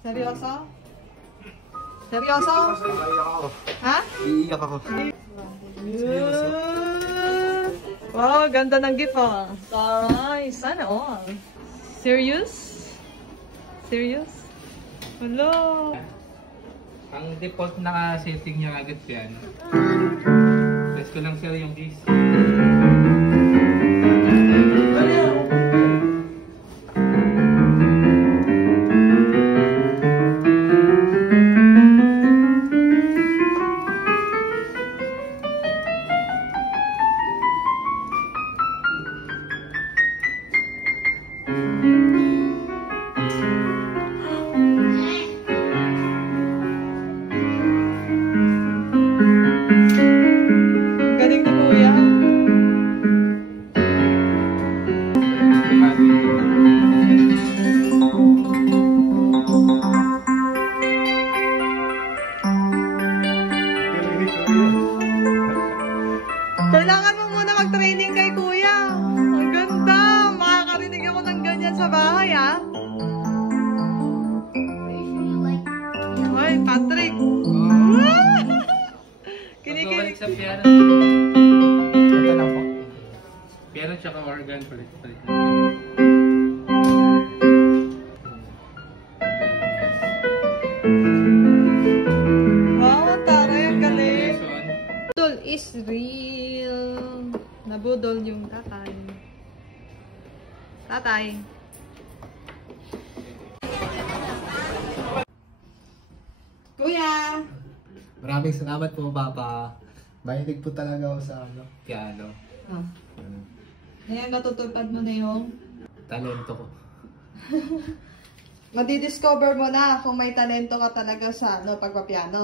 Seryoso? Seryoso? Ha? Iiyak ako. Wow, ganda ng gift ah. Taray, sana all. Serious? Serious? Hello. Ang default naka-setting niya agad yan. Press ko lang sir yung keys. Galing ni Kuya. Kailangan mo muna mag-training kay Kuya. Ang ganda. Makakarinig ako ng ganyan sa bahay, ah. Hoy, Patrick. Kinikili sa piano. Ito lang po. Piano tsaka organ palit-palit. Wow, taray, ang galing. Budol is real. Nabudol yung tatay. Tatay. Kuya! Maraming salamat po, Papa. Mahilig po talaga ako sa piano. Ah. Ngayon natutupad mo na yung Talento ko. madidiscover mo na kung may talento ka talaga sa pagpapiano.